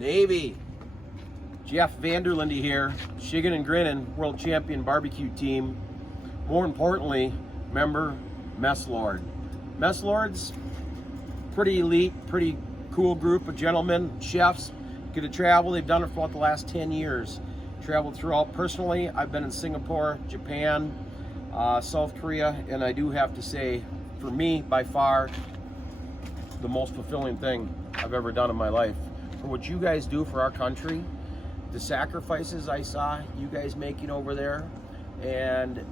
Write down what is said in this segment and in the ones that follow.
Navy. Jeff Vanderlinde here, Shiggin' and Grinnin', world champion barbecue team. More importantly, member Messlords. Messlords, pretty elite, pretty cool group of gentlemen, chefs, get to travel. They've done it for about the last 10 years. Traveled throughout personally. I've been in Singapore, Japan, South Korea, and I do have to say, for me, by far, the most fulfilling thing I've ever done in my life. For what you guys do for our country, the sacrifices I saw you guys making over there, and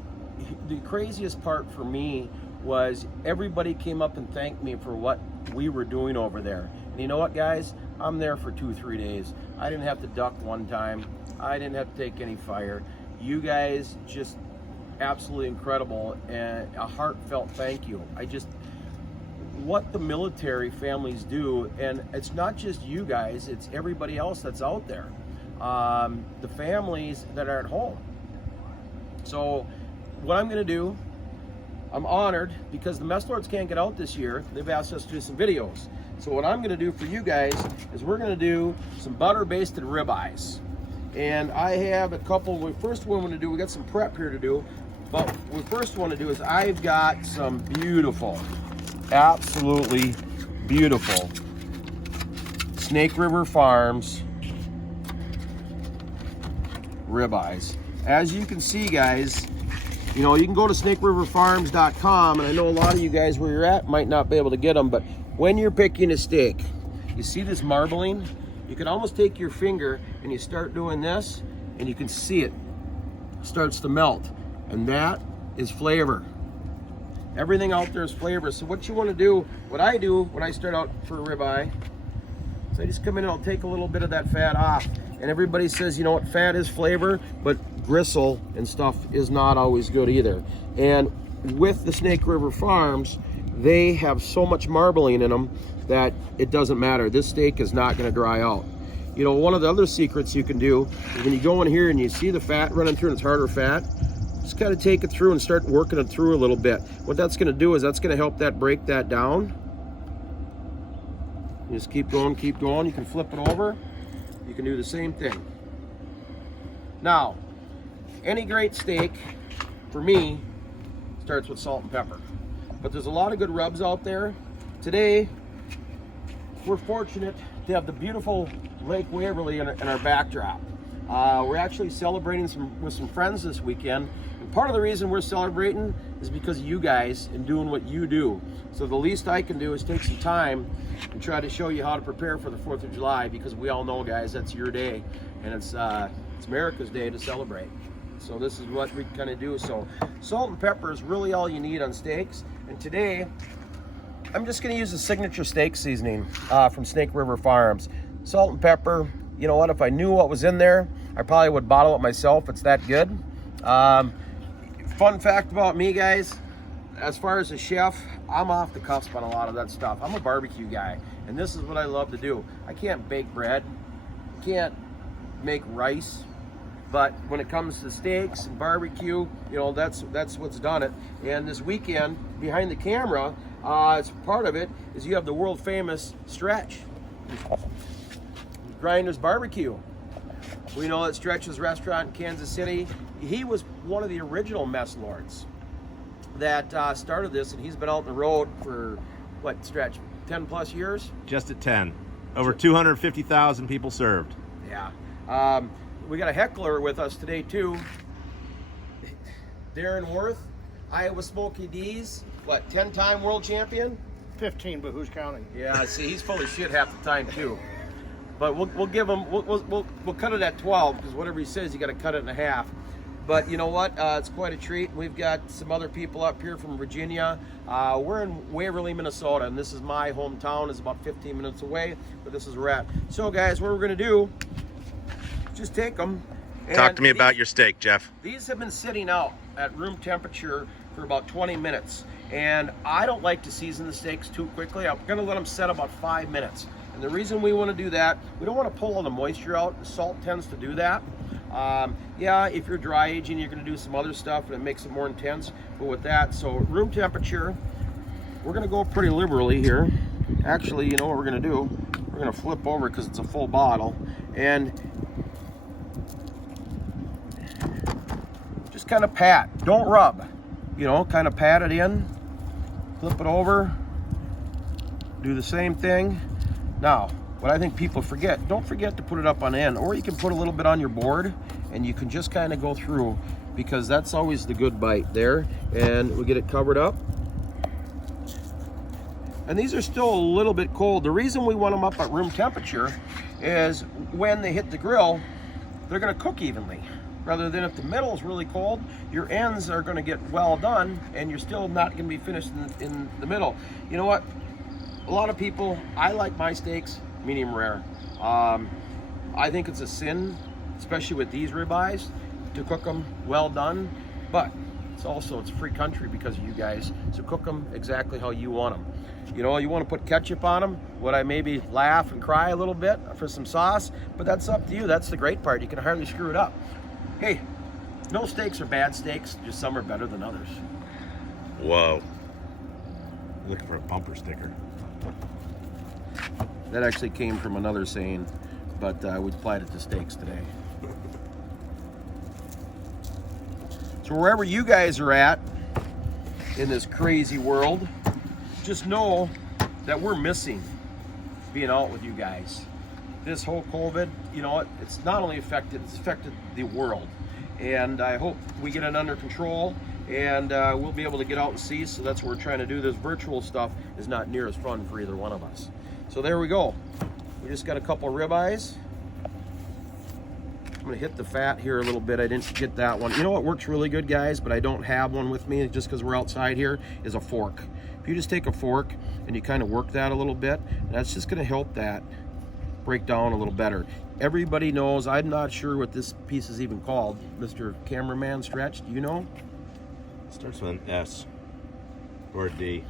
the craziest part for me was everybody came up and thanked me for what we were doing over there. And you know what, guys? I'm there for 2-3 days. I didn't have to duck one time. I didn't have to take any fire. You guys just absolutely incredible, and a heartfelt thank you. What the military families do, and it's not just you guys, it's everybody else that's out there. The families that are at home. So what I'm gonna do, I'm honored because the Messlords can't get out this year. They've asked us to do some videos. So what I'm gonna do for you guys is we're gonna do some butter basted ribeyes. And I have a couple. The first one we're gonna do, we got some prep here to do, but what we first want to do is I've got some beautiful, absolutely beautiful Snake River Farms ribeyes. As you can see, guys, you know, you can go to snakeriverfarms.com, and I know a lot of you guys where you're at might not be able to get them, but when you're picking a steak, you see this marbling? You can almost take your finger and you start doing this, and you can see it starts to melt, and that is flavor. Everything out there is flavor. So what you want to do, what I do when I start out for a ribeye, so I just come in and I'll take a little bit of that fat off. And everybody says, you know what, fat is flavor, but gristle and stuff is not always good either. And with the Snake River Farms, they have so much marbling in them that it doesn't matter. This steak is not gonna dry out. You know, one of the other secrets you can do is when you go in here and you see the fat running through and it's harder fat, just kind of take it through and start working it through a little bit. What that's gonna do is that's gonna help that break that down. You just keep going, keep going. You can flip it over. You can do the same thing. Now, any great steak, for me, starts with salt and pepper. But there's a lot of good rubs out there. Today, we're fortunate to have the beautiful Lake Waverly in our backdrop. We're actually celebrating with some friends this weekend. And part of the reason we're celebrating is because of you guys and doing what you do. So the least I can do is take some time and try to show you how to prepare for the 4th of July, because we all know, guys, that's your day, and it's America's day to celebrate. So this is what we kind of do. So salt and pepper is really all you need on steaks. And today, I'm just gonna use the signature steak seasoning from Snake River Farms. Salt and pepper, you know what, if I knew what was in there, I probably would bottle it myself. It's that good. Fun fact about me, guys, as far as a chef, I'm off the cusp on a lot of that stuff. I'm a barbecue guy, and this is what I love to do. I can't bake bread, can't make rice, but when it comes to steaks and barbecue, you know, that's what's done it. And this weekend, behind the camera, it's part of it is you have the world famous Stretch, Grinder's Barbecue. We know that Stretch's restaurant in Kansas City. He was one of the original Messlords that started this, and he's been out on the road for what, Stretch, 10 plus years? Just at 10. Over 250,000 people served. Yeah. We got a heckler with us today too. Darren Worth, Iowa Smoky D's, what, 10-time world champion? 15, but who's counting? Yeah, see, he's full of shit half the time too. But we'll give him, we'll cut it at 12, because whatever he says, you got to cut it in half. But you know what? It's quite a treat. We've got some other people up here from Virginia. We're in Waverly, Minnesota, and this is my hometown. It's about 15 minutes away, but this is where we're at. So guys, what we're gonna do, just take them. Talk to me about your steak, Jeff. These have been sitting out at room temperature for about 20 minutes. And I don't like to season the steaks too quickly. I'm gonna let them set about 5 minutes. And the reason we wanna do that, we don't wanna pull all the moisture out. The salt tends to do that. Yeah, if you're dry aging, you're gonna do some other stuff and it makes it more intense. But with that, so room temperature, we're gonna go pretty liberally here. Actually, you know what we're gonna do? We're we're gonna flip over because it's a full bottle, and just kind of pat, don't rub, you know, kind of pat it in, flip it over, do the same thing. Now, what I think people forget, don't forget to put it up on end, or you can put a little bit on your board and you can just kind of go through, because that's always the good bite there. And we get it covered up. And these are still a little bit cold. The reason we want them up at room temperature is when they hit the grill, they're gonna cook evenly. Rather than if the middle is really cold, your ends are gonna get well done and you're still not gonna be finished in the middle. You know what? A lot of people, I like my steaks medium rare. I think it's a sin, especially with these ribeyes, to cook them well done, but it's free country because of you guys, so cook them exactly how you want them. You know, you want to put ketchup on them, would I maybe laugh and cry a little bit for some sauce? But that's up to you. That's the great part. You can hardly screw it up. Hey, no steaks are bad steaks, just some are better than others. Whoa. Looking for a bumper sticker. That actually came from another saying, but we applied it to steaks today. So wherever you guys are at in this crazy world, just know that we're missing being out with you guys. This whole COVID, you know, it's not only affected, it's affected the world. And I hope we get it under control and we'll be able to get out and see. So that's what we're trying to do. This virtual stuff is not near as fun for either one of us. So there we go. We just got a couple ribeyes. I'm gonna hit the fat here a little bit. I didn't get that one. You know what works really good, guys, but I don't have one with me just because we're outside here, is a fork. If you just take a fork and you kind of work that a little bit, that's just gonna help that break down a little better. Everybody knows, I'm not sure what this piece is even called. Mr. Cameraman Stretch, do you know? It starts with an S or a D.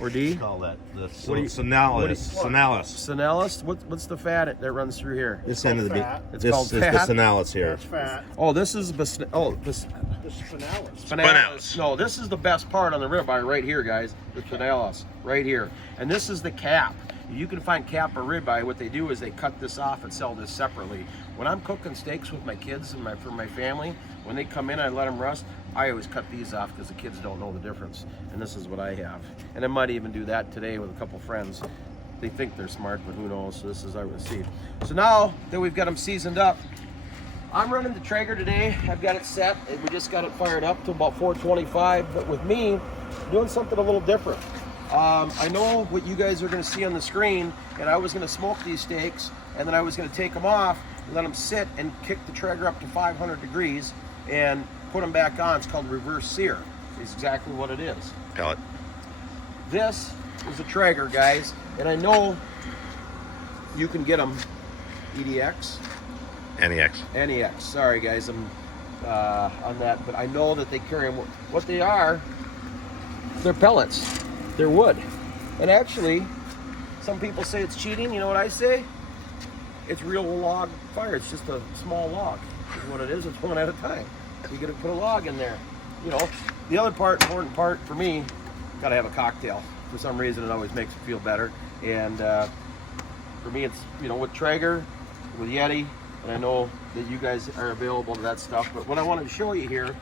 Or D? Call that the Sinalis. Sinalis. Sinalis? What's the fat that runs through here? This end of the D. It's This called is fat? the Sinalis here. That's fat. Oh, this is This is spinalis. Spinalis. No, this is the best part on the ribeye right here, guys. The spinalis right here, and this is the cap. You can find cap or ribeye. What they do is they cut this off and sell this separately. When I'm cooking steaks with my kids and for my family, when they come in, I let them rust. I always cut these off because the kids don't know the difference. And this is what I have. And I might even do that today with a couple friends. They think they're smart, but who knows? So this is our receipt. So now that we've got them seasoned up, I'm running the Traeger today. I've got it set, and we just got it fired up to about 425. But with me, doing something a little different. I know what you guys are going to see on the screen, and I was going to smoke these steaks, and then I was going to take them off and let them sit and kick the Traeger up to 500 degrees and put them back on. It's called reverse sear. It's exactly what it is. Pellet. This is a Traeger, guys, and I know you can get them EDX. NEX. NEX. Sorry, guys, I'm on that, but I know that they carry them. What they are, they're pellets. They're wood. And actually, some people say it's cheating. You know what I say? It's real log fire. It's just a small log. Is what it is. It's one at a time. You got to put a log in there. You know, the other important part for me, got to have a cocktail. For some reason, it always makes me feel better. And for me, it's, you know, with Traeger, with Yeti, and I know that you guys are available to that stuff. But what I wanted to show you here,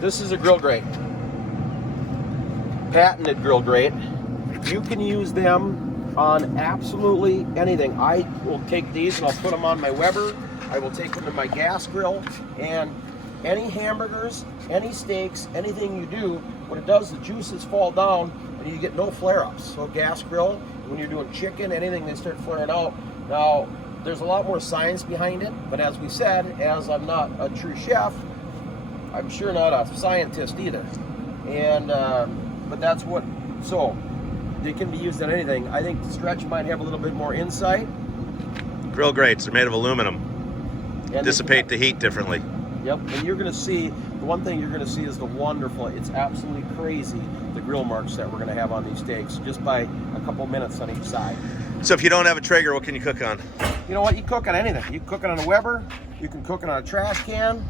this is a grill grate. Patented grill grate. You can use them on absolutely anything. I will take these and I'll put them on my Weber. I will take them to my gas grill, and any hamburgers, any steaks, anything you do, what it does, the juices fall down and you get no flare-ups. So gas grill, when you're doing chicken, anything, they start flaring out. Now, there's a lot more science behind it, but as we said, as I'm not a true chef, I'm sure not a scientist either. And but that's what, so they can be used on anything. I think Stretch might have a little bit more insight. Grill grates are made of aluminum. And Dissipate the heat differently. Yep, and you're gonna see, the one thing you're gonna see is the wonderful, it's absolutely crazy, the grill marks that we're gonna have on these steaks, just by a couple minutes on each side. So if you don't have a Traeger, what can you cook on? You know what, you can cook on anything. You can cook it on a Weber, you can cook it on a trash can,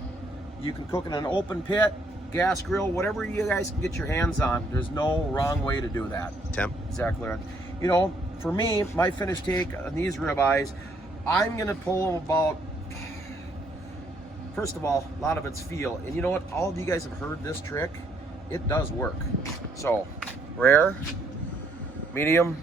you can cook it on an open pit, gas grill, whatever you guys can get your hands on. There's no wrong way to do that. Temp. Exactly right. You know, for me, my finished take on these ribeyes, I'm gonna pull them about, first of all, a lot of it's feel. And you know what? All of you guys have heard this trick. It does work. So, rare, medium,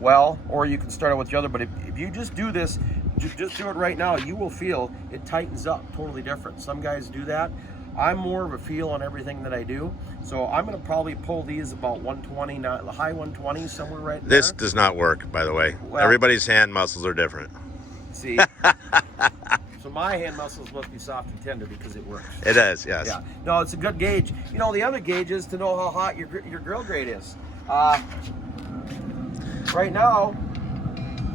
well, or you can start out with the other. But if you just do this, just do it right now, you will feel it tightens up totally different. Some guys do that. I'm more of a feel on everything that I do. So I'm gonna probably pull these about 120, not the high 120s, somewhere right there. This does not work, by the way. Well, everybody's hand muscles are different. See? So my hand muscles must be soft and tender because it works. It is, yes. Yeah. No, it's a good gauge. You know, the other gauge is to know how hot your grill grate is. Right now,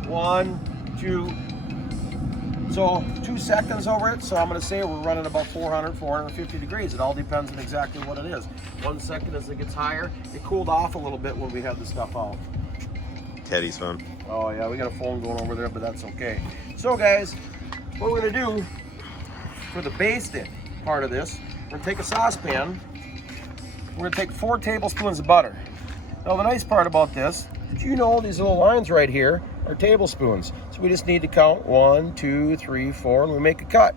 1, 2, so 2 seconds over it. So I'm going to say we're running about 400, 450 degrees. It all depends on exactly what it is. 1 second as it gets higher. It cooled off a little bit when we had the stuff out. Teddy's phone. Oh yeah, we got a phone going over there, but that's okay. So guys, what we're gonna do for the basted part of this, we're gonna take a saucepan. We're gonna take 4 tablespoons of butter. Now the nice part about this, did you know these little lines right here are tablespoons? So we just need to count 1, 2, 3, 4, and we make a cut.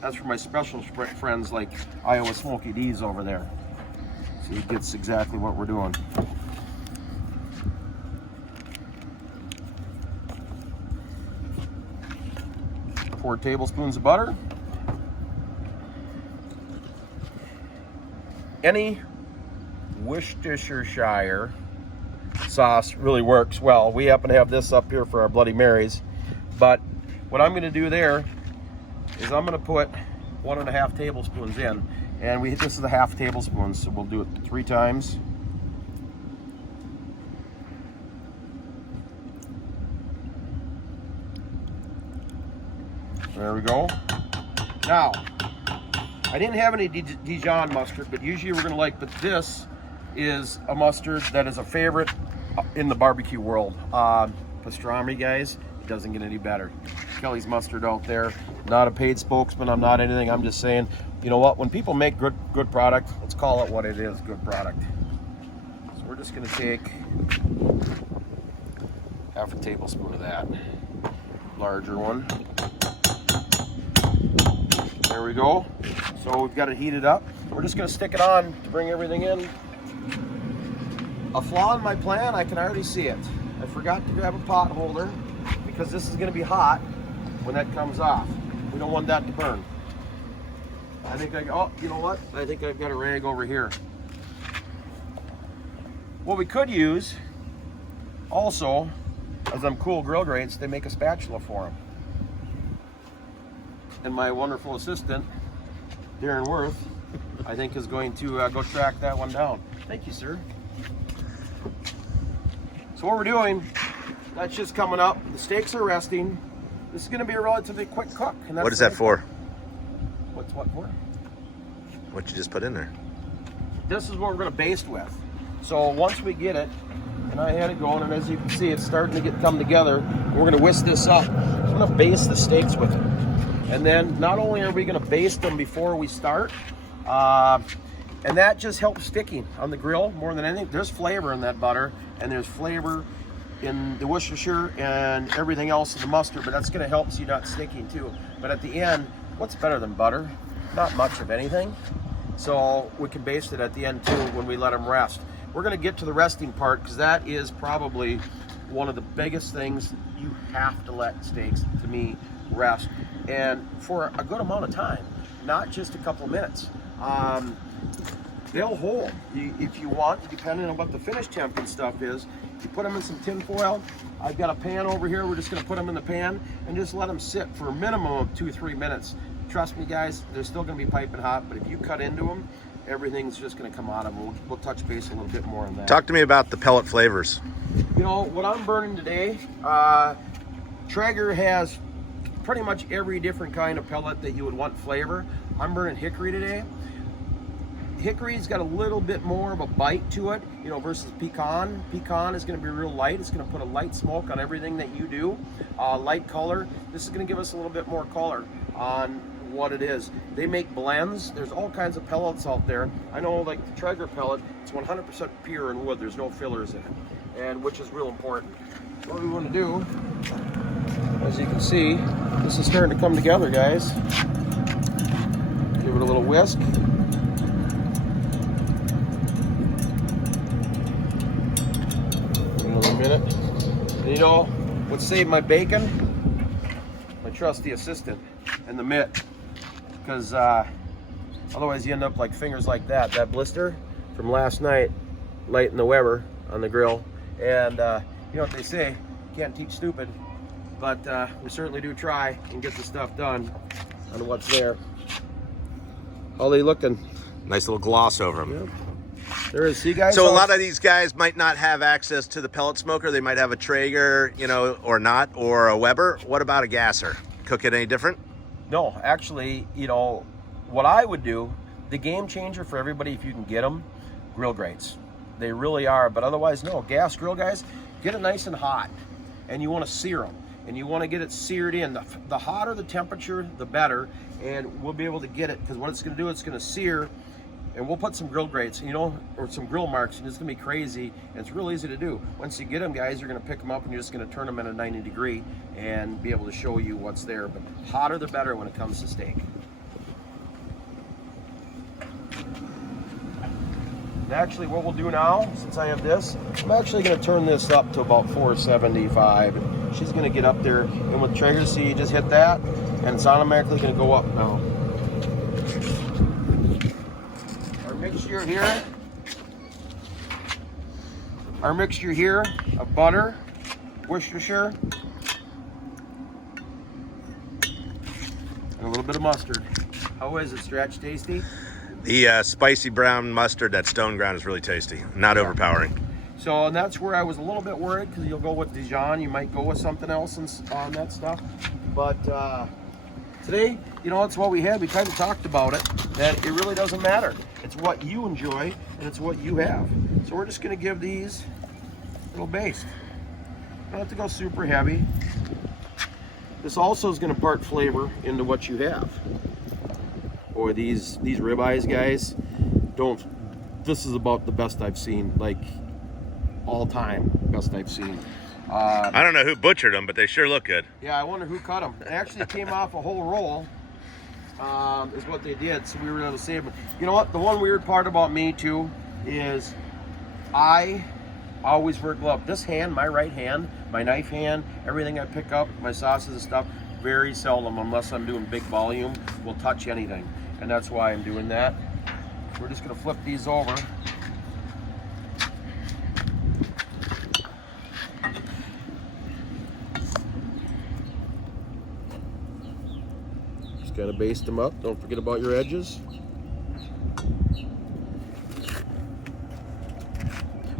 That's for my special friends like Iowa Smoky D's over there. So he gets exactly what we're doing. 4 tablespoons of butter. Any Worcestershire sauce really works well. We happen to have this up here for our Bloody Marys, but what I'm going to do there is I'm going to put 1.5 tablespoons in, and this is a half tablespoon, so we'll do it 3 times. There we go. Now, I didn't have any Dijon mustard, but usually we're gonna like, but this is a mustard that is a favorite in the barbecue world. Pastrami, guys, it doesn't get any better. Kelly's Mustard out there. Not a paid spokesman, I'm not anything, I'm just saying, you know what, when people make good product, let's call it what it is, good product. So we're just gonna take half a tablespoon of that, larger one. There we go. So we've got it heated up. We're just going to stick it on to bring everything in. A flaw in my plan, I can already see it. I forgot to grab a pot holder because this is going to be hot when that comes off. We don't want that to burn. I think oh, you know what? I think I've got a rag over here. What we could use also, as them cool grill grates, they make a spatula for them. And my wonderful assistant, Darren Worth, I think is going to go track that one down. Thank you, sir. So what we're doing, that's just coming up. The steaks are resting. This is going to be a relatively quick cook. And that's what is that for? What's what for? What you just put in there? This is what we're going to baste with. So once we get it, and I had it going, and as you can see, it's starting to come together. We're going to whisk this up. I'm going to baste the steaks with it. And then not only are we going to baste them before we start, and that just helps sticking on the grill more than anything. There's flavor in that butter, and there's flavor in the Worcestershire and everything else in the mustard, but that's going to help so you're not sticking too. But at the end, what's better than butter? Not much of anything. So we can baste it at the end too when we let them rest. We're going to get to the resting part because that is probably one of the biggest things. You have to let steaks, to me, rest, and for a good amount of time, not just a couple of minutes. They'll hold if you want, depending on what the finish temp and stuff is. You put them in some tin foil. I've got a pan over here. We're just going to put them in the pan and just let them sit for a minimum of 2-3 minutes. Trust me, guys, they're still going to be piping hot, but if you cut into them, everything's just going to come out of them. We'll touch base a little bit more on that. Talk to me about the pellet flavors. You know, what I'm burning today, Traeger has pretty much every different kind of pellet that you would want flavor. I'm burning hickory today. Hickory's got a little bit more of a bite to it, you know, versus pecan. Pecan is going to be real light. It's going to put a light smoke on everything that you do. Light color. This is going to give us a little bit more color on what it is. They make blends. There's all kinds of pellets out there. I know, like the Traeger pellet, it's 100% pure and wood. There's no fillers in it. and which is real important. What we want to do, as you can see, this is starting to come together, guys. Give it a little whisk. Another minute. And you know what saved my bacon? My trusty assistant and the mitt, because otherwise you end up like fingers like that. That blister from last night, lighting the Weber on the grill. And you know what they say, you can't teach stupid, but we certainly do try and get the stuff done on what's there. How are they looking? Nice little gloss over them. Yep. There is, see guys? So a lot of these guys might not have access to the pellet smoker. They might have a Traeger, you know, or not, or a Weber. What about a gasser? Cook it any different? No, actually, you know, what I would do, the game changer for everybody, if you can get them, grill grates. They really are, but otherwise, no. Gas grill, guys, get it nice and hot, and you want to sear them, and you want to get it seared in. The hotter the temperature, the better, and we'll be able to get it, because what it's going to do, it's going to sear, and we'll put some grill grates, you know, or some grill marks, and it's going to be crazy, and it's real easy to do. Once you get them, guys, you're going to pick them up, and you're just going to turn them at a 90 degree and be able to show you what's there, but hotter the better when it comes to steak. And actually, what we'll do now, since I have this, I'm actually going to turn this up to about 475. She's going to get up there, and with Traeger, see, you just hit that, and it's automatically going to go up now. Our mixture here of butter, Worcestershire, and a little bit of mustard. How is it, Stretch? Tasty? The spicy brown mustard, that stone ground, is really tasty. Not overpowering. So, and that's where I was a little bit worried, because you'll go with Dijon, you might go with something else on that stuff. But today, you know, it's what we had. We kind of talked about it, that it really doesn't matter. It's what you enjoy, and it's what you have. So we're just going to give these a little baste. Don't have to go super heavy. This also is going to part flavor into what you have. Boy, these ribeyes, guys, this is about the best I've seen, like all time best I've seen. I don't know who butchered them, but they sure look good. Yeah, I wonder who cut them. It actually came off a whole roll, is what they did, so we were able to save them. You know what, the one weird part about me too is I always wear gloves. This hand, my right hand, my knife hand, everything I pick up, my sauces and stuff, very seldom, unless I'm doing big volume, will touch anything. And that's why I'm doing that. We're just gonna flip these over. Just gotta baste them up. Don't forget about your edges.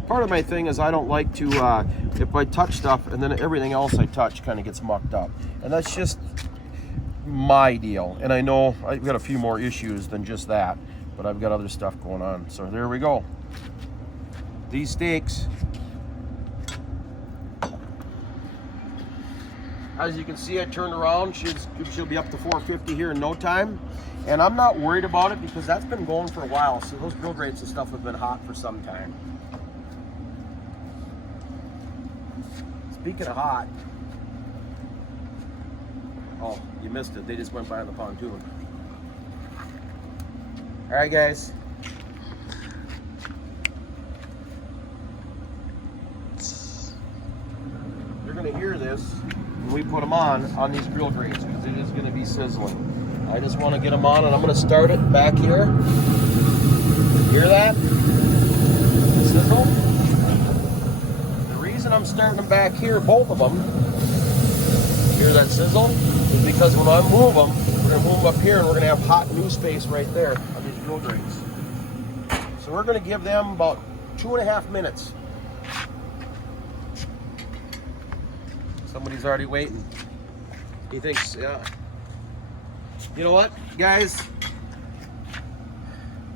Part of my thing is I don't like to, if I touch stuff and then everything else I touch kind of gets mucked up. And that's just my deal. And I know I've got a few more issues than just that, but I've got other stuff going on. So there we go. These steaks, as you can see, I turned around. She'll be up to 450 here in no time. And I'm not worried about it because that's been going for a while. So those grill grates and stuff have been hot for some time. Speaking of hot, oh, you missed it. They just went by on the pontoon. All right, guys. You're going to hear this when we put them on these grill grates because it is going to be sizzling. I just want to get them on, and I'm going to start it back here. Hear that? Sizzle. I'm starting them back here, both of them. Hear that sizzle? Is because when I move them, we're going to move them up here and we're going to have hot new space right there on these grill grates. So we're going to give them about 2.5 minutes. Somebody's already waiting. He thinks, yeah. You know what, guys?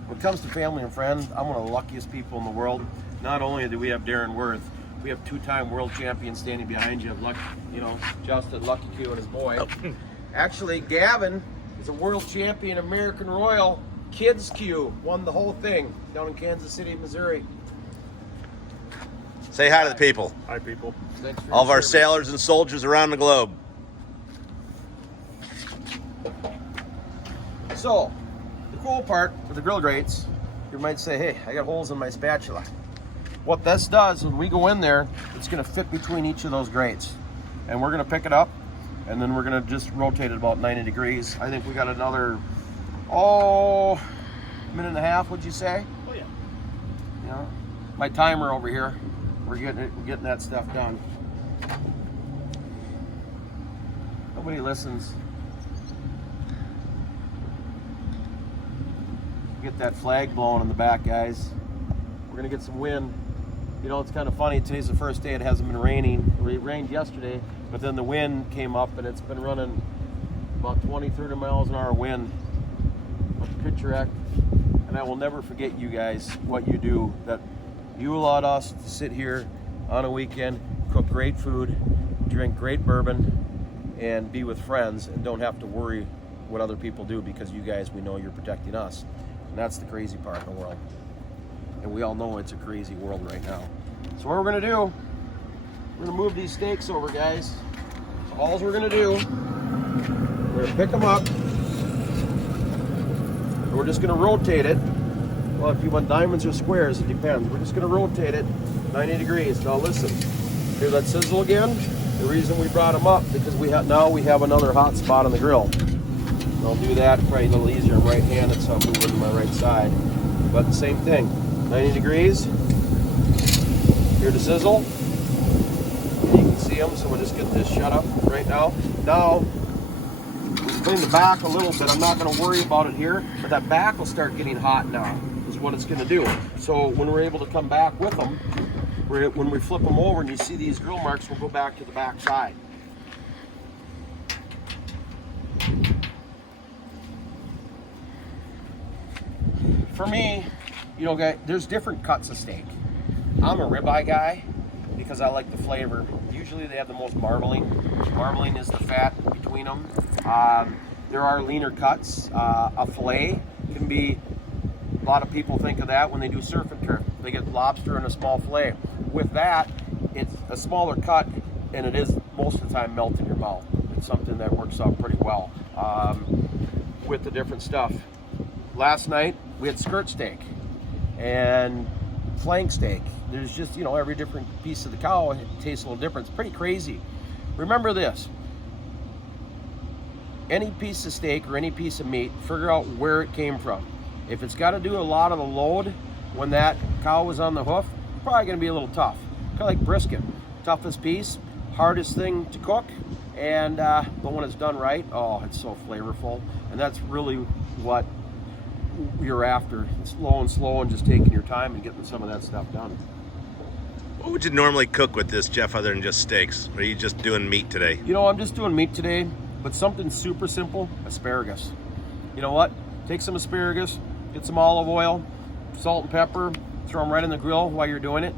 When it comes to family and friends, I'm one of the luckiest people in the world. Not only do we have Darren Worth, we have two-time world champion standing behind you, Justin Lucky Q and his boy. Oh. Actually, Gavin is a world champion American Royal Kids Q. Won the whole thing down in Kansas City, Missouri. Say hi to the people. Hi, people. Thanks for All of your our service. sailors and soldiers around the globe. So, the cool part with the grill grates, you might say, hey, I got holes in my spatula. What this does, when we go in there, it's gonna fit between each of those grates. And we're gonna pick it up, and then we're gonna just rotate it about 90 degrees. I think we got another, minute and a half, would you say? Oh, yeah. You know, my timer over here, we're getting that stuff done. Nobody listens. Get that flag blowing in the back, guys. We're gonna get some wind. You know, it's kind of funny. Today's the first day it hasn't been raining. It rained yesterday, but then the wind came up and it's been running about 20, 30 miles an hour wind. Picturesque. And I will never forget you guys, what you do, that you allowed us to sit here on a weekend, cook great food, drink great bourbon, and be with friends and don't have to worry what other people do, because you guys, we know you're protecting us. And that's the crazy part of the world. And we all know it's a crazy world right now. So what we're gonna do, we're gonna move these steaks over, guys. So all we're gonna do, we're gonna pick them up, and we're just gonna rotate it. Well, if you want diamonds or squares, it depends. We're just gonna rotate it 90 degrees. Now listen, hear that sizzle again? The reason we brought them up, because now we have another hot spot on the grill. I'll do that probably a little easier. I'm right-handed, so I'm moving to my right side. But the same thing, 90 degrees. Hear the sizzle. And you can see them, so we'll just get this shut up right now. Now, clean the back a little bit. I'm not going to worry about it here, but that back will start getting hot now, is what it's going to do. So when we're able to come back with them, when we flip them over and you see these grill marks, we'll go back to the back side. For me, you know, guys, there's different cuts of steak. I'm a ribeye guy because I like the flavor. Usually they have the most marbling. Marbling is the fat between them. There are leaner cuts. A fillet can be, a lot of people think of that when they do surf and turf. They get lobster and a small fillet. With that, it's a smaller cut, and it is most of the time melt in your mouth. It's something that works out pretty well with the different stuff. Last night, we had skirt steak and flank steak. There's just, you know, every different piece of the cow, it tastes a little different. It's pretty crazy. Remember this, any piece of steak or any piece of meat, figure out where it came from. If it's got to do a lot of the load when that cow was on the hoof, it's probably going to be a little tough. Kind of like brisket, toughest piece, hardest thing to cook, and but when it's done right, oh, it's so flavorful. And that's really what you're after. It's slow and just taking your time and getting some of that stuff done. What would you normally cook with this, Jeff, other than just steaks? Or are you just doing meat today? You know, I'm just doing meat today, but something super simple, asparagus. You know what? Take some asparagus, get some olive oil, salt and pepper, throw them right in the grill while you're doing it.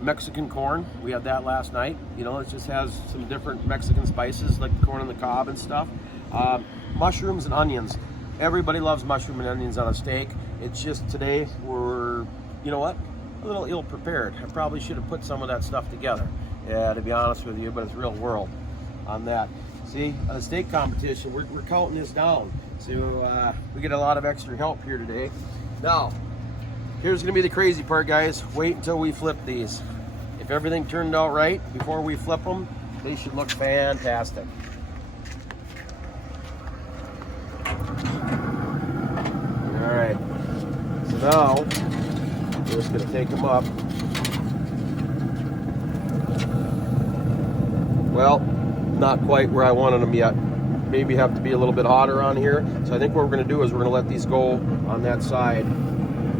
Mexican corn, we had that last night. You know, it just has some different Mexican spices like the corn on the cob and stuff. Mushrooms and onions. Everybody loves mushroom and onions on a steak. It's just today we're, you know what, a little ill prepared. I probably should have put some of that stuff together, to be honest with you, but it's real world on that. See, on the steak competition, we're counting this down. So we get a lot of extra help here today. Now, here's gonna be the crazy part, guys. Wait until we flip these. If everything turned out right before we flip them, they should look fantastic. All right, so now we're just gonna take them up. Well, not quite where I wanted them yet. Maybe have to be a little bit hotter on here. So I think what we're gonna do is we're gonna let these go on that side.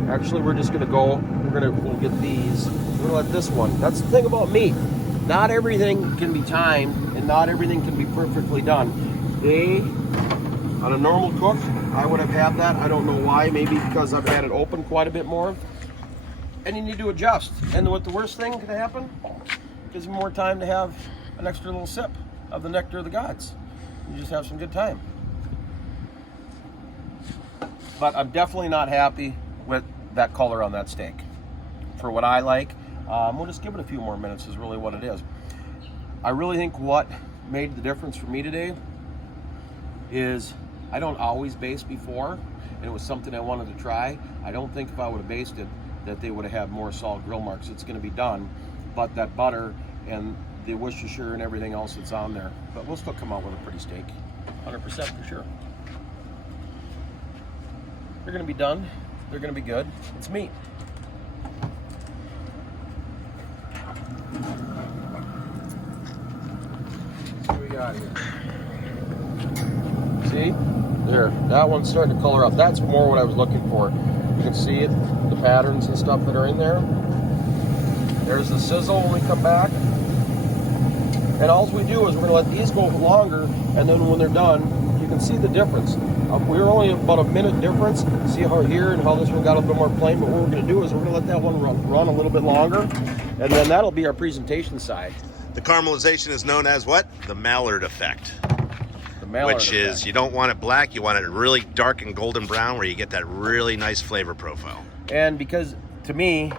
Actually, we're just gonna go, we'll get these. We're gonna let this one. That's the thing about meat. Not everything can be timed and not everything can be perfectly done. On a normal cook, I would have had that. I don't know why, maybe because I've had it open quite a bit more. And you need to adjust. And what the worst thing could happen, gives you more time to have an extra little sip of the nectar of the gods. You just have some good time. But I'm definitely not happy with that color on that steak. for what I like. We'll just give it a few more minutes is really what it is. I really think what made the difference for me today is I don't always baste before, and it was something I wanted to try. I don't think if I would have basted that they would have had more solid grill marks. It's going to be done, but that butter and the Worcestershire and everything else that's on there, but we'll still come out with a pretty steak, 100% for sure. They're going to be done. They're going to be good. It's meat. What do we got here? See? There. That one's starting to color up. That's more what I was looking for. You can see it, the patterns and stuff that are in there. There's the sizzle when we come back. And all we do is we're going to let these go longer, and then when they're done, you can see the difference. We're only about a minute difference. See how here and how this one got a little bit more plain, but what we're going to do is we're going to let that one run a little bit longer, and then that'll be our presentation side. The caramelization is known as what? The Maillard effect. The Maillard which effect. is, you don't want it black, you want it really dark and golden brown where you get that really nice flavor profile. And because, to me,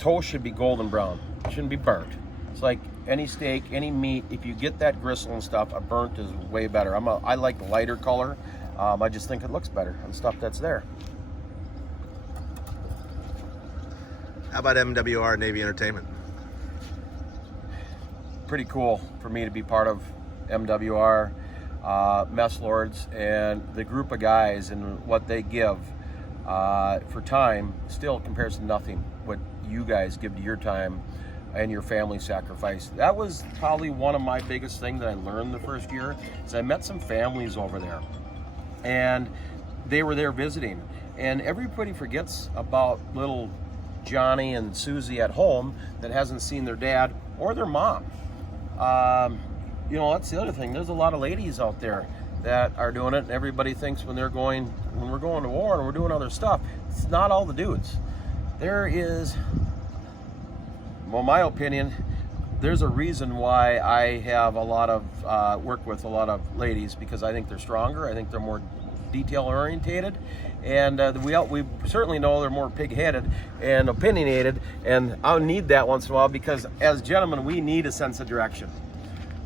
toast should be golden brown. It shouldn't be burnt. It's like any steak, any meat, if you get that gristle and stuff, a burnt is way better. I like the lighter color. I just think it looks better on stuff that's there. How about MWR Navy Entertainment? Pretty cool for me to be part of MWR, Messlords, and the group of guys and what they give for time still compares to nothing what you guys give to your time and your family sacrifice. That was probably one of my biggest things that I learned the first year, is I met some families over there, and they were there visiting, and everybody forgets about little Johnny and Susie at home that hasn't seen their dad or their mom. You know, that's the other thing. There's a lot of ladies out there that are doing it, and everybody thinks when we're going to war and we're doing other stuff, it's not all the dudes. There is, well, my opinion, there's a reason why I have a lot of work with a lot of ladies, because I think they're stronger. I think they're more detail orientated, and we certainly know they're more pig-headed and opinionated, and I'll need that once in a while, because as gentlemen we need a sense of direction.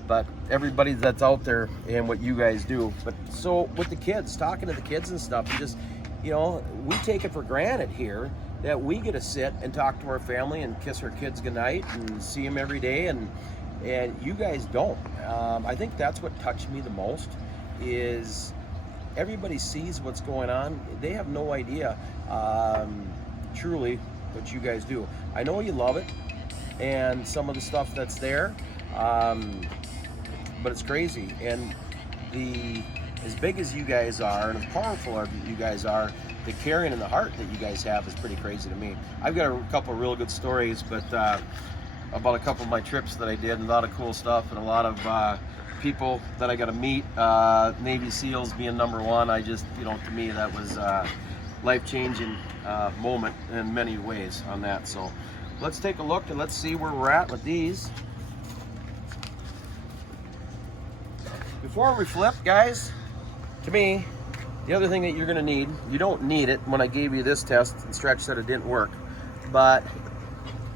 But everybody that's out there and what you guys do, but so with the kids, talking to the kids and stuff, you just, you know, we take it for granted here that we get to sit and talk to our family and kiss our kids goodnight and see them every day, and you guys don't. I think that's what touched me the most, is everybody sees what's going on. They have no idea truly what you guys do. I know you love it and some of the stuff that's there, but it's crazy. And as big as you guys are and as powerful as you guys are, the caring and the heart that you guys have is pretty crazy to me. I've got a couple of real good stories, but about a couple of my trips that I did, and a lot of cool stuff, and a lot of people that I got to meet. Navy SEALs being number one, I just, you know, to me that was a life-changing moment in many ways on that. So let's take a look and let's see where we're at with these. Before we flip, guys, to me, the other thing that you're going to need, you don't need it when I gave you this test and Stretch said it didn't work, but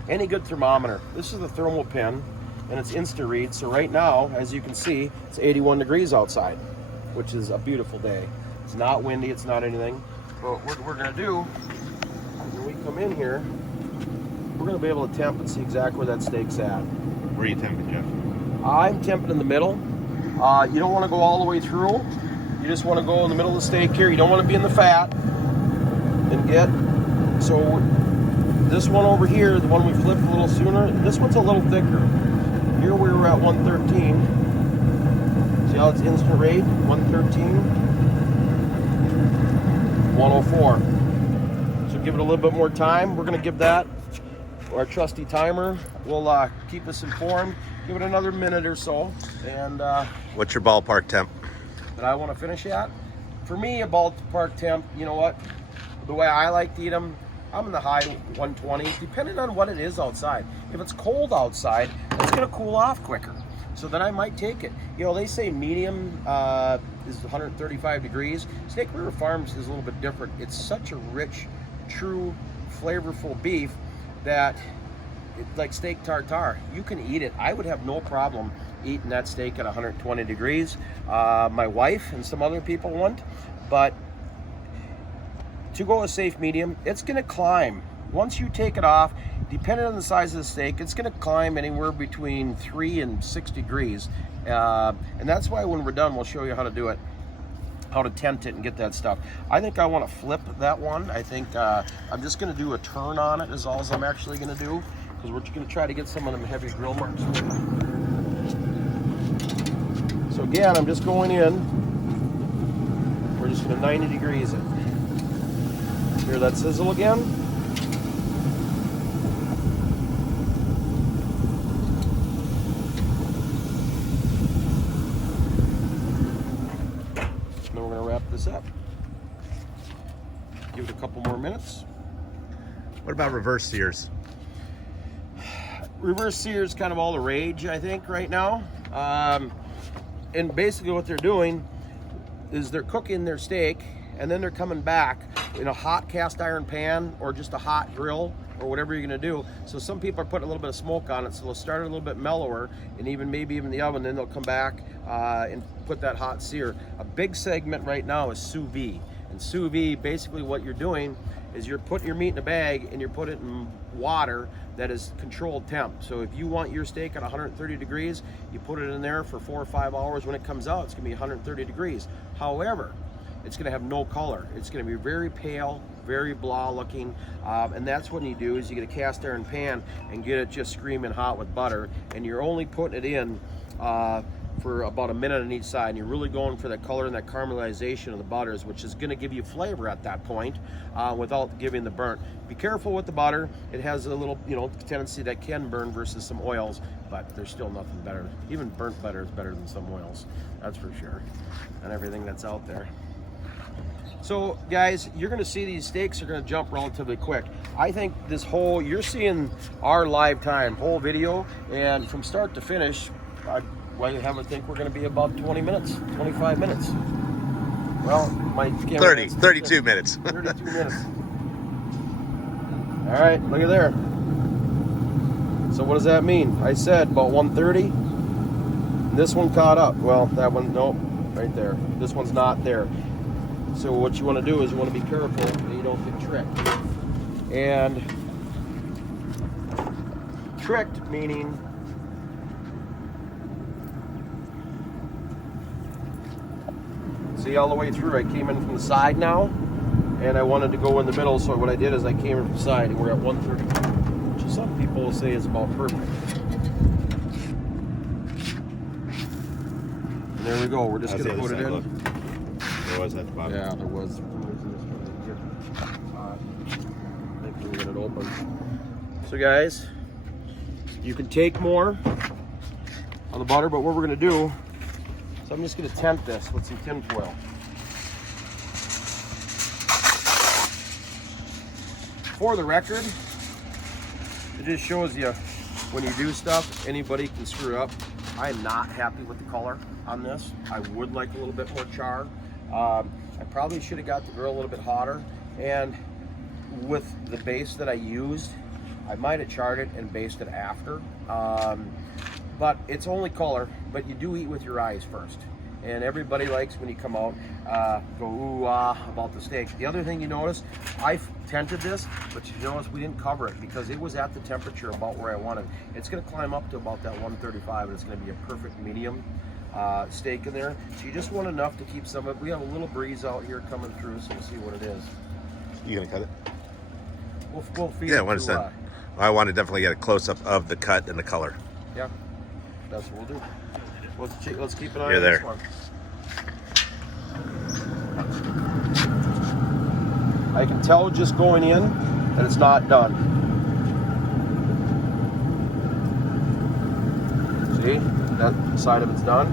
any good thermometer. This is the thermal pin, and it's Insta-Read. So right now, as you can see, it's 81 degrees outside, which is a beautiful day. It's not windy, it's not anything. But what we're going to do, when we come in here, we're going to be able to temp and see exactly where that steak's at. Where are you temping, Jeff? I'm temping in the middle. You don't want to go all the way through. You just want to go in the middle of the steak here. You don't want to be in the fat and get, so this one over here, the one we flipped a little sooner, this one's a little thicker. Here we were at 113. See how it's instant rate? 113, 104. So give it a little bit more time. We're going to give that our trusty timer. We'll keep us informed. Give it another minute or so. And What's your ballpark temp? that I want to finish at? For me, a ballpark temp, you know what? The way I like to eat them, I'm in the high 120s, depending on what it is outside. If it's cold outside, it's going to cool off quicker. So then I might take it. You know, they say medium is 135 degrees. Snake River Farms is a little bit different. It's such a rich, true flavorful beef that, like steak tartare, you can eat it. I would have no problem eating that steak at 120 degrees. My wife and some other people won't, but to go a safe medium, it's gonna climb. Once you take it off, depending on the size of the steak, it's gonna climb anywhere between 3 and 6 degrees. And that's why when we're done, we'll show you how to do it, how to tent it and get that stuff. I think I want to flip that one. I think I'm just going to do a turn on it is all I'm actually going to do, because we're going to try to get some of them heavy grill marks. So again, I'm just going in. We're just going to 90 degrees it. Hear that sizzle again? Then we're going to wrap this up. Give it a couple more minutes. What about reverse sears? Reverse sear is kind of all the rage, I think, right now. And basically what they're doing is they're cooking their steak and then they're coming back in a hot cast iron pan or just a hot grill or whatever you're gonna do. So some people are putting a little bit of smoke on it, so they'll start it a little bit mellower and maybe even the oven, then they'll come back and put that hot sear. A big segment right now is sous vide. And sous vide, basically what you're doing is you're putting your meat in a bag and you're putting it in water that is controlled temp. So if you want your steak at 130 degrees, you put it in there for 4 or 5 hours. When it comes out, it's gonna be 130 degrees. However, it's gonna have no color. It's gonna be very pale, very blah looking. And that's what you do is you get a cast iron pan and get it just screaming hot with butter. And you're only putting it in for about a minute on each side, and you're really going for that color and that caramelization of the butters, which is going to give you flavor at that point without giving the burnt. Be careful with the butter. It has a little, tendency that can burn versus some oils, but there's still nothing better. Even burnt butter is better than some oils, that's for sure, and everything that's out there. So guys, you're going to see these steaks are going to jump relatively quick. I think this whole, you're seeing our live time whole video, and from start to finish, I think we're going to be about 20 minutes, 25 minutes. Well, my camera 32 minutes. 32 minutes. All right, look at there. So what does that mean? I said about 130. This one caught up. Well, that one, nope, right there. This one's not there. So what you want to do is you want to be careful that you don't get tricked. And tricked meaning see all the way through. I came in from the side now, and I wanted to go in the middle, so what I did is I came in from the side, and we're at 130, which some people will say is about perfect. And there we go. We're just going to put it in. Look. There was at the bottom. Yeah, there was. I think we'll get it open. So guys, you can take more on the butter, but what we're going to do, so I'm just going to tent this with some tin foil. For the record, it just shows you when you do stuff, anybody can screw up. I am not happy with the color on this. I would like a little bit more char. I probably should have got the grill a little bit hotter, and with the base that I used, I might have charred it and basted it after. But it's only color, but you do eat with your eyes first. And everybody likes when you come out, go ooh ah about the steak. The other thing you notice, I tented this, but you notice we didn't cover it because it was at the temperature about where I wanted. It's gonna climb up to about that 135, and it's gonna be a perfect medium steak in there. So you just want enough to keep some of it. We have a little breeze out here coming through, so we'll see what it is. You gonna cut it? We'll feed Yeah, it when it's done. I want to definitely get a close-up of the cut and the color. Yeah, that's what we'll do. Let's keep an eye You're on there. this one. I can tell just going in that it's not done. See, that side of it's done.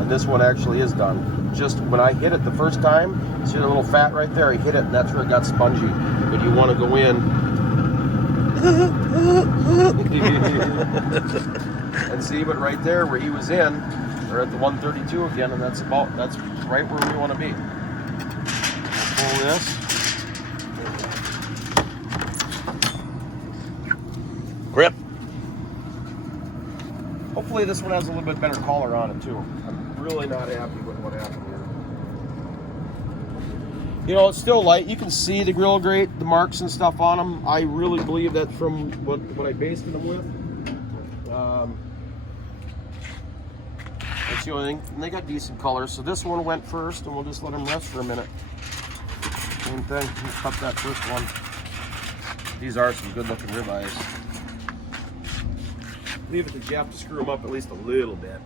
And this one actually is done. Just when I hit it the first time, see the little fat right there? I hit it and that's where it got spongy. But you want to go in and see, but right there where he was in, we're at the 132 again, and that's right where we want to be. We'll pull this. Hopefully this one has a little bit better color on it too. I'm really not happy with what happened here. You know, it's still light. You can see the grill grate, the marks and stuff on them. I really believe that's from what I basted them with. That's the only thing. And they got decent colors. So this one went first, and we'll just let them rest for a minute. Same thing. We'll cut that first one. These are some good-looking ribeyes. Leave it to Jeff to screw them up at least a little bit.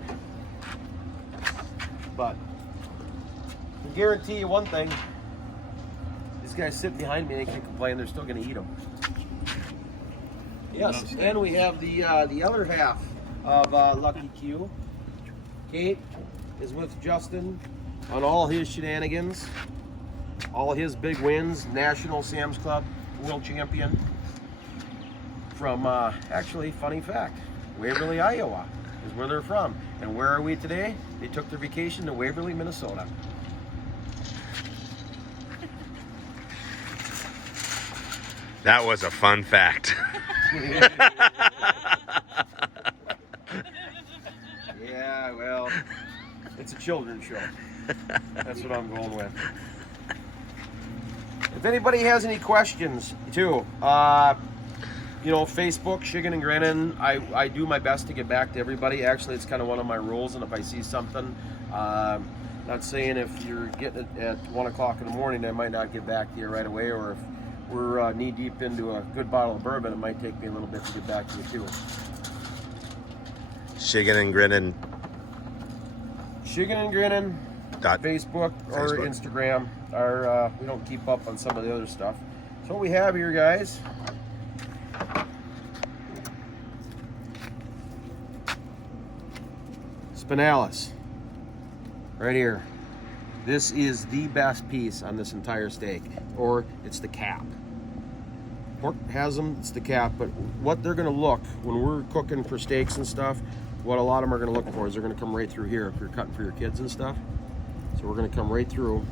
But I can guarantee you one thing. These guys sitting behind me, they can't complain. They're still going to eat them. Yes, and we have the other half of Lucky Q. Kate is with Justin on all his shenanigans, all his big wins. National Sam's Club World Champion from, actually, funny fact, Waverly, Iowa is where they're from. And where are we today? They took their vacation to Waverly, Minnesota. That was a fun fact. Yeah, well, it's a children's show. That's what I'm going with. If anybody has any questions, too, you know, Facebook, Shiggin' and Grinnin', I do my best to get back to everybody. Actually, it's kind of one of my rules, and if I see something, not saying if you're getting it at 1 o'clock in the morning, I might not get back to you right away, or if we're knee-deep into a good bottle of bourbon, it might take me a little bit to get back to you, too. Shiggin' and Grinnin'. Shiggin' and Grinnin'. Facebook or Instagram. We don't keep up on some of the other stuff. So what we have here, guys, Spinalis, right here. This is the best piece on this entire steak, or it's the cap. Pork has them, it's the cap, but what they're gonna look when we're cooking for steaks and stuff, what a lot of them are gonna look for is they're gonna come right through here if you're cutting for your kids and stuff. So we're gonna come right through.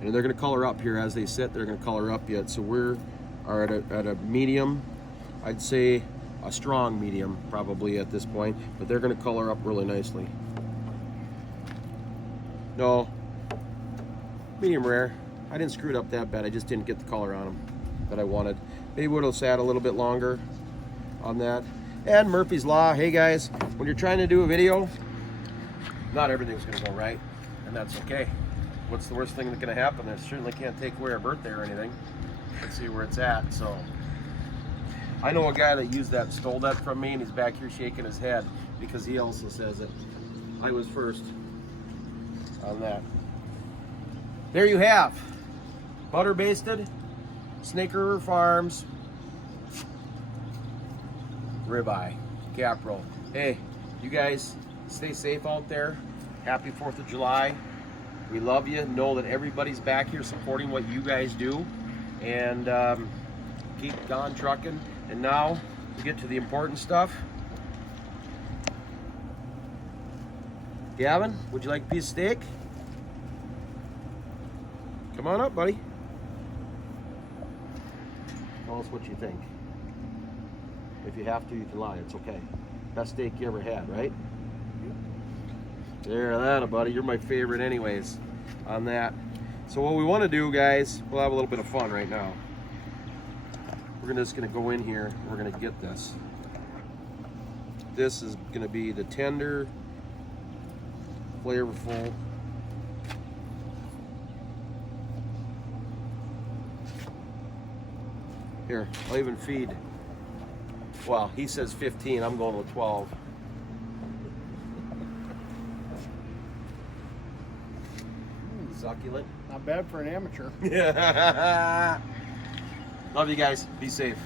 And they're gonna color up here as they sit, they're gonna color up yet. So we're at a medium, I'd say a strong medium probably at this point, but they're gonna color up really nicely. No, medium rare. I didn't screw it up that bad, I just didn't get the color on them that I wanted. Maybe would have sat a little bit longer on that. And Murphy's Law, hey guys, when you're trying to do a video, not everything's gonna go right, and that's okay. What's the worst thing that's gonna happen? It certainly can't take away our birthday or anything. Let's see where it's at. So I know a guy that used that, stole that from me, and he's back here shaking his head because he also says it. I was first on that. There you have butter basted Snake River Farms ribeye cap roll. Hey, you guys stay safe out there. Happy 4th of July. We love you. Know that everybody's back here supporting what you guys do, and keep on trucking. And now we get to the important stuff. Gavin, would you like a piece of steak? Come on up, buddy. Tell us what you think. If you have to, you can lie. It's okay. Best steak you ever had, right? There, that, buddy. You're my favorite anyways on that. So what we want to do, guys, we'll have a little bit of fun right now. We're just going to go in here. We're going to get this. This is going to be the tender, flavorful. Here, I'll even feed. Well, he says 15. I'm going with 12. Succulent. Not bad for an amateur. Love you guys. Be safe.